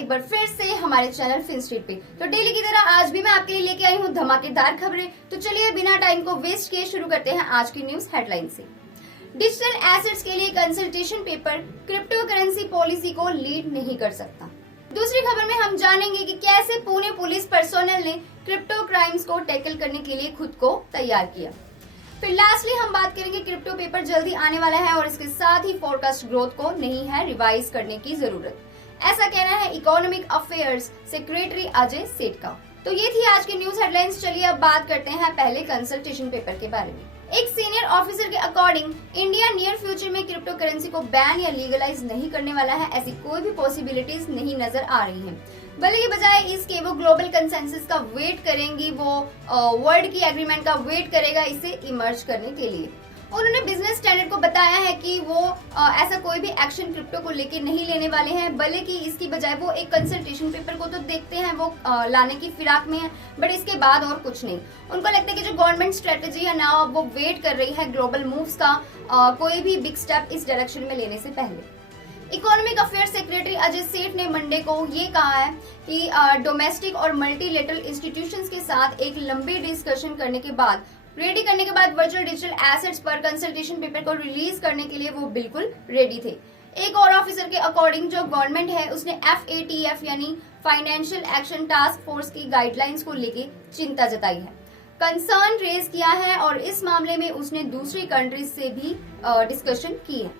एक बार फिर से हमारे चैनल फिन स्ट्रीट पे। तो डेली की तरह आज भी मैं आपके लिए लेके आई हूँ धमाकेदार खबरें। तो चलिए बिना टाइम को वेस्ट किए शुरू करते हैं आज की न्यूज हेडलाइन से। डिजिटल एसेट्स के लिए consultation paper crypto currency policy को लीड नहीं कर सकता। दूसरी खबर में हम जानेंगे कि कैसे पुणे पुलिस पर्सोनल ने क्रिप्टो क्राइम्स को टैकल करने के लिए खुद को तैयार किया। फिर लास्टली हम बात करेंगे क्रिप्टो पेपर जल्दी आने वाला है और इसके साथ ही फोरकास्ट ग्रोथ को नहीं है रिवाइज करने की जरूरत, ऐसा कहना है इकोनॉमिक अफेयर्स सेक्रेटरी अजय सेठ का। तो ये थी आज की न्यूज हेडलाइंस। चलिए अब बात करते हैं पहले कंसल्टेशन पेपर के बारे में। एक सीनियर ऑफिसर के अकॉर्डिंग इंडिया नियर फ्यूचर में क्रिप्टो करेंसी को बैन या लीगलाइज नहीं करने वाला है, ऐसी कोई भी पॉसिबिलिटीज नहीं नजर आ रही हैं। बल्कि बजाय इसके वो ग्लोबल कंसेंसस का वेट करेंगी, वो वर्ल्ड की एग्रीमेंट का वेट करेगा इसे इमर्ज करने के लिए। उन्होंने बिजनेस स्टैंडर्ड को बताया है कि वो ऐसा कोई भी एक्शन क्रिप्टो को लेके नहीं लेने वाले हैं, बल्कि इसकी बजाय वो एक कंसल्टेशन पेपर को तो देखते हैं वो लाने की फिराक में है, बट इसके बाद और कुछ नहीं। उनको लगता है कि जो गवर्नमेंट स्ट्रेटेजी है ना, वो वेट कर रही है ग्लोबल मूव्स का कोई भी बिग स्टेप इस डायरेक्शन में लेने से पहले। इकोनॉमिक अफेयर्स सेक्रेटरी अजय सेठ ने मंडे को ये कहा है कि डोमेस्टिक और मल्टीलेटरल इंस्टीट्यूशंस के साथ एक लंबी डिस्कशन करने के बाद रेडी करने के बाद वर्चुअल डिजिटल एसेट्स पर कंसल्टेशन पेपर को रिलीज करने के लिए वो बिल्कुल रेडी थे। एक और ऑफिसर के अकॉर्डिंग जो गवर्नमेंट है उसने FATF यानी फाइनेंशियल एक्शन टास्क फोर्स की गाइडलाइंस को लेके चिंता जताई है, कंसर्न रेज किया है और इस मामले में उसने दूसरी कंट्रीज से भी डिस्कशन की है।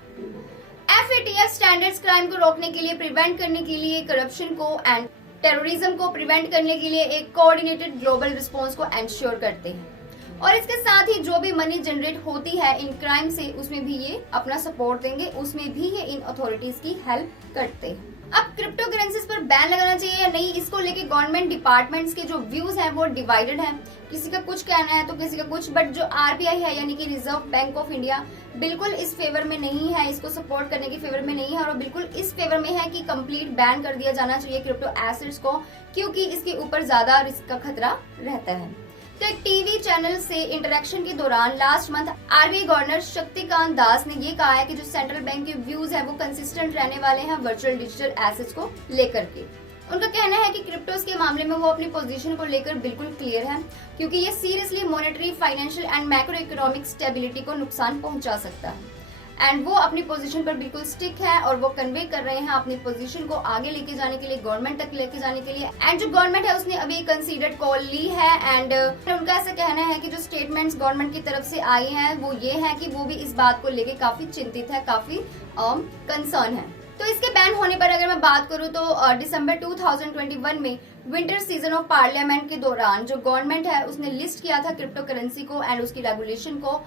FATF स्टैंडर्ड्स क्राइम को रोकने के लिए, प्रिवेंट करने के लिए, करप्शन को एंड टेररिज्म को प्रिवेंट करने के लिए एक कोऑर्डिनेटेड ग्लोबल रिस्पांस को एंश्योर करते हैं और इसके साथ ही जो भी मनी जनरेट होती है इन क्राइम से उसमें भी ये अपना सपोर्ट देंगे, उसमें भी ये इन अथॉरिटीज की हेल्प करते हैं। अब क्रिप्टो करेंसीज पर बैन लगाना चाहिए या नहीं, इसको लेके गवर्नमेंट डिपार्टमेंट्स के जो व्यूज हैं वो डिवाइडेड हैं। किसी का कुछ कहना है तो किसी का कुछ, बट जो RBI है यानी कि रिजर्व बैंक ऑफ इंडिया बिल्कुल इस फेवर में नहीं है, इसको सपोर्ट करने के फेवर में नहीं है और बिल्कुल इस फेवर में है कि कंप्लीट बैन कर दिया जाना चाहिए क्रिप्टो एसेट्स को, क्योंकि इसके ऊपर ज्यादा रिस्क का खतरा रहता है। तो एक टीवी चैनल से इंटरेक्शन के दौरान last month RBI governor Shaktikanta Das ने ये कहा है कि जो सेंट्रल बैंक के व्यूज है वो कंसिस्टेंट रहने वाले हैं वर्चुअल डिजिटल एसेट्स को लेकर के। उनका कहना है कि क्रिप्टोस के मामले में वो अपनी पोजीशन को लेकर बिल्कुल क्लियर है, क्योंकि ये seriously monetary, financial and macro economic stability को नुकसान पहुंचा सकता है एंड वो अपनी पोजीशन पर बिल्कुल स्टिक है और वो कन्वे कर रहे हैं अपनी पोजीशन को आगे लेके जाने के लिए, गवर्नमेंट तक लेके जाने के लिए। एंड जो गवर्नमेंट है उसने अभी कंसीडर्ड कॉल ली है एंड उनका ऐसा कहना है कि जो स्टेटमेंट्स गवर्नमेंट की तरफ से आई हैं वो ये है कि वो भी इस बात को लेके काफी चिंतित है, काफी कंसर्न है। तो इसके बैन होने पर अगर मैं बात करूं तो दिसंबर 2021 में विंटर सीजन ऑफ पार्लियामेंट के दौरान जो गवर्नमेंट है उसने लिस्ट किया था क्रिप्टो करेंसी को एंड उसकी रेगुलेशन को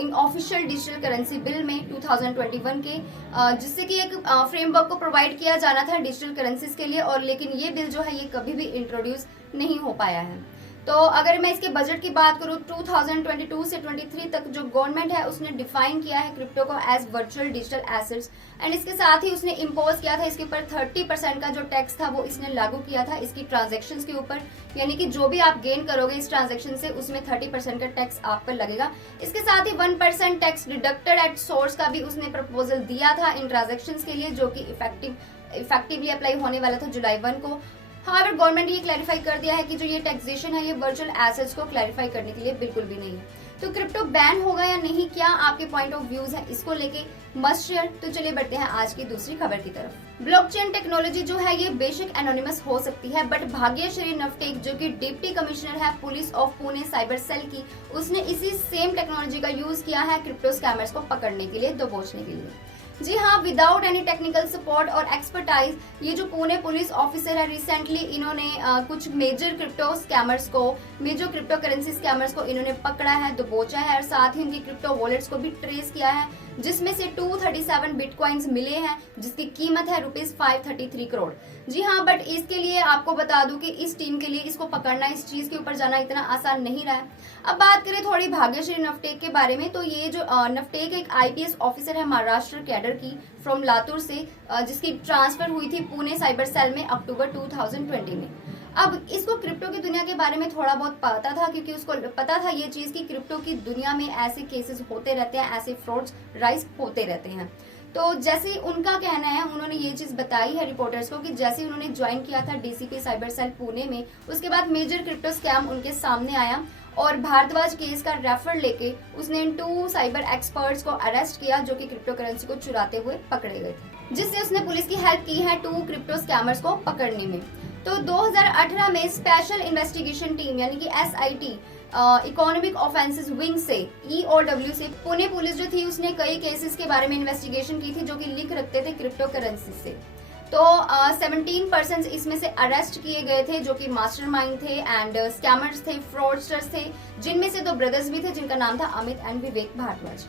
इन ऑफिशियल डिजिटल करेंसी बिल में 2021 के, जिससे कि एक फ्रेमवर्क को प्रोवाइड किया जाना था डिजिटल करेंसीज के लिए, और लेकिन ये बिल जो है ये कभी भी इंट्रोड्यूस नहीं हो पाया है। तो अगर मैं इसके बजट की बात करूं 2022 से 23 तक जो गवर्नमेंट है उसने डिफाइन किया है क्रिप्टो को as virtual digital assets and इसके साथ ही उसने इम्पोज किया था इसके ऊपर 30% का जो टैक्स था वो इसने लागू किया था इसकी ट्रांजैक्शंस के ऊपर, यानी कि जो भी आप गेन करोगे इस ट्रांजैक्शन से उसमें 30% का टैक्स आप पर लगेगा। इसके साथ ही 1% टैक्स डिडक्टेड एट सोर्स का भी उसने प्रपोजल दिया था इन ट्रांजैक्शंस के लिए, जो कि इफेक्टिवली अप्लाई होने वाला था जुलाई 1 को। हाउएवर गवर्नमेंट ने ये क्लैरिफाई कर दिया है कि जो ये टैक्सेशन है ये वर्चुअल एसेट्स को क्लैरिफाई करने के लिए बिल्कुल भी नहीं है। तो क्रिप्टो बैन होगा या नहीं, क्या आपके पॉइंट ऑफ व्यूज है इसको लेके मस्ट शेयर। तो चलिए बढ़ते हैं आज की दूसरी खबर की तरफ। ब्लॉकचेन टेक्नोलॉजी जो है ये बेशक एनोनिमस हो सकती है, बट भाग्यश्री नवटेक जो कि डिप्टी कमिश्नर है police of Pune cyber cell की, उसने इसी सेम टेक्नोलॉजी का यूज किया है क्रिप्टो स्कैमर्स को पकड़ने के लिए, दबोचने के लिए। जी हाँ, विदाउट एनी टेक्निकल सपोर्ट और एक्सपर्टाइज ये जो पुणे पुलिस ऑफिसर है रिसेंटली इन्होंने कुछ मेजर क्रिप्टो स्कैमर्स को, मेजर क्रिप्टो करेंसी स्कैमर्स को इन्होंने पकड़ा है, दबोचा है और साथ ही उनकी क्रिप्टो वॉलेट्स को भी ट्रेस किया है, जिसमें से 237 बिटकॉइंस मिले हैं जिसकी कीमत है ₹533 करोड़। जी हाँ, बट इसके लिए आपको बता दूं कि इस टीम के लिए इसको पकड़ना, इस चीज के ऊपर जाना इतना आसान नहीं रहा है। अब बात करें थोड़ी भाग्यश्री नवटेक के बारे में, तो ये जो नवटेक एक IPS ऑफिसर है महाराष्ट्र कैडर की फ्रॉम लातूर से, जिसकी ट्रांसफर हुई थी पुणे साइबर सेल में अक्टूबर 2020 में। अब इसको क्रिप्टो की दुनिया के बारे में थोड़ा बहुत पता था, क्योंकि उसको पता था ये चीज कि क्रिप्टो की दुनिया में ऐसे केसेस होते रहते हैं, ऐसे फ्रॉड्स राइज होते रहते हैं। तो जैसे उनका कहना है, उन्होंने ये चीज बताई है रिपोर्टर्स को कि जैसे उन्होंने ज्वाइन किया था डीसीपी साइबर सेल पुणे में, उसके बाद मेजर क्रिप्टो स्कैम उनके सामने आया और भारद्वाज केस का रेफर लेके उसने इन 2 साइबर एक्सपर्ट्स को अरेस्ट किया जो कि क्रिप्टो करेंसी को चुराते हुए पकड़े गए थे, जिससे उसने पुलिस की हेल्प की है 2 क्रिप्टो स्कैमर्स को पकड़ने में। तो 2018 में स्पेशल इन्वेस्टिगेशन टीम यानी कि SIT इकोनॉमिक ऑफेंसेस विंग से EOW से पुणे पुलिस जो थी उसने कई केसेस के बारे में इन्वेस्टिगेशन की थी जो कि लिंक रखते थे क्रिप्टो करेंसी से। तो 17 पर्सन इसमें से अरेस्ट किए गए थे जो कि मास्टरमाइंड थे एंड स्कैमर्स थे, फ्रॉडस्टर्स थे, जिनमें से 2 ब्रदर्स भी थे जिनका नाम था अमित एंड विवेक भारद्वाज।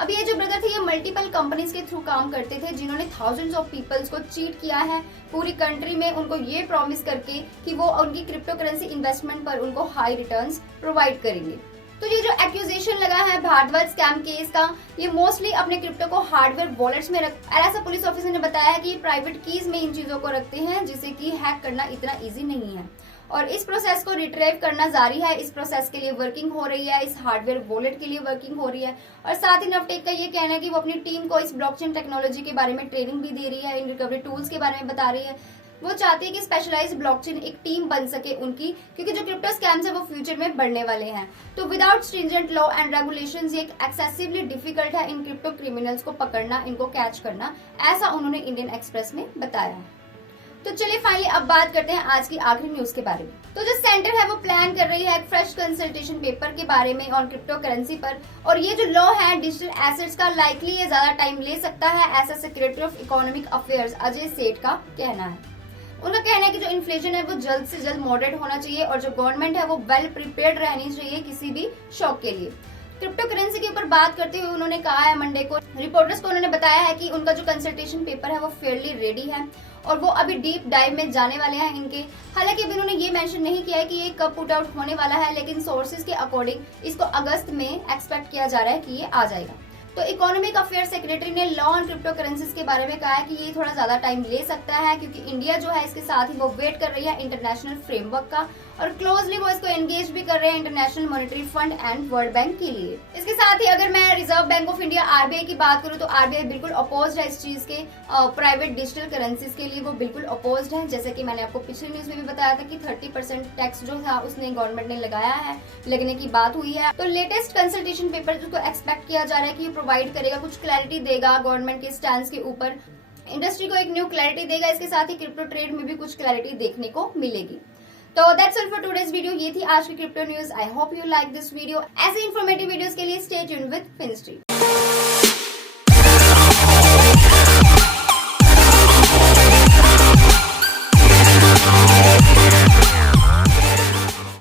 अब ये जो ब्रदर थे ये मल्टीपल कंपनीज के थ्रू काम करते थे जिन्होंने थाउजेंड्स ऑफ पीपल्स को चीट किया है पूरी कंट्री में, उनको ये प्रॉमिस करके कि वो उनकी क्रिप्टो करेंसी इन्वेस्टमेंट पर उनको हाई रिटर्न्स प्रोवाइड करेंगे। तो ये जो एक्यूजेशन लगा है भारद्वाज स्कैम केस का, ये मोस्टली अपने क्रिप्टो को हार्डवेयर वॉलेट्स में रख, ऐसा पुलिस ऑफिसर ने बताया है कि प्राइवेट कीज में इन चीजों को रखते हैं जिसे कि हैक करना इतना इजी नहीं है और इस प्रोसेस को रिट्रीव करना जारी है। इस प्रोसेस के लिए वर्किंग हो रही है, इस हार्डवेयर वॉलेट के लिए वर्किंग हो रही है और साथ ही नवटेक का ये कहना है कि वो अपनी टीम को इस ब्लॉकचेन टेक्नोलॉजी के बारे में ट्रेनिंग भी दे रही है, इन रिकवरी टूल्स के बारे में बता रही है। वो चाहती है कि स्पेशलाइज्ड ब्लॉकचेन एक टीम बन सके उनकी, क्योंकि जो क्रिप्टो स्कैम्स है वो फ्यूचर में बढ़ने वाले हैं। तो without stringent law and regulations ये एक्सेसिवली डिफिकल्ट है इन क्रिप्टो क्रिमिनल्स को पकड़ना, इनको कैच करना, ऐसा उन्होंने इंडियन एक्सप्रेस में बताया है। तो चलिए फाइनली अब बात करते हैं आज की आखिरी न्यूज के बारे में। तो जो सेंटर है वो प्लान कर रही है एक फ्रेश कंसल्टेशन पेपर के बारे में ऑन क्रिप्टो करेंसी पर, और ये जो लॉ है डिजिटल एसेट्स का लाइकली ये ज्यादा टाइम ले सकता है, ऐसा secretary of economic affairs Ajay सेठ का कहना है। उनका कहना है कि जो इन्फ्लेशन है वो जल्द से जल्द मॉडरेट होना चाहिए और जो गवर्नमेंट है वो वेल प्रिपेयर्ड रहनी चाहिए किसी भी शॉक के लिए। क्रिप्टो करेंसी के ऊपर बात करते हुए उन्होंने कहा है मंडे को रिपोर्टर्स को, उन्होंने बताया है कि उनका जो कंसल्टेशन पेपर है वो फेयरली रेडी है और वो अभी डीप डाइव में जाने वाले हैं इनके। हालांकि अभी उन्होंने ये मेंशन नहीं किया है कि ये कब पुट आउट होने वाला है, लेकिन सोर्सेज के अकॉर्डिंग इसको अगस्त में एक्सपेक्ट किया जा रहा है कि ये आ जाएगा। तो इकोनॉमिक अफेयर सेक्रेटरी ने लॉ ऑन क्रिप्टो करेंसीज के बारे में कहा है कि ये थोड़ा ज्यादा टाइम ले सकता है क्योंकि इंडिया जो है इसके साथ ही वो वेट कर रही है इंटरनेशनल फ्रेमवर्क का और क्लोजली वो इसको एंगेज भी कर रहे हैं international monetary fund and world bank के लिए। इसके साथ ही अगर मैं reserve bank of India RBI की बात करूं तो RBI बिल्कुल अपोज्ड है इस चीज के, प्राइवेट डिजिटल करेंसीज के लिए वो बिल्कुल अपोज्ड है। जैसे कि मैंने आपको पिछले न्यूज में भी बताया था कि 30% टैक्स जो था उसने गवर्नमेंट ने लगाया है, लगने की बात हुई है। तो लेटेस्ट कंसल्टेशन पेपर जिसको एक्सपेक्ट किया जा रहा है कि प्रोवाइड करेगा, कुछ क्लैरिटी देगा गवर्नमेंट के स्टैंड के ऊपर, इंडस्ट्री को एक न्यू क्लैरिटी देगा। इसके साथ ही क्रिप्टो ट्रेड में भी कुछ क्लैरिटी देखने को मिलेगी। तो that's all for today's video. ये थी आज की crypto news. I hope you like this video. ऐसे इन्फॉर्मेटिव वीडियोस के लिए स्टे ट्यून्ड विद फिनस्ट्रीट।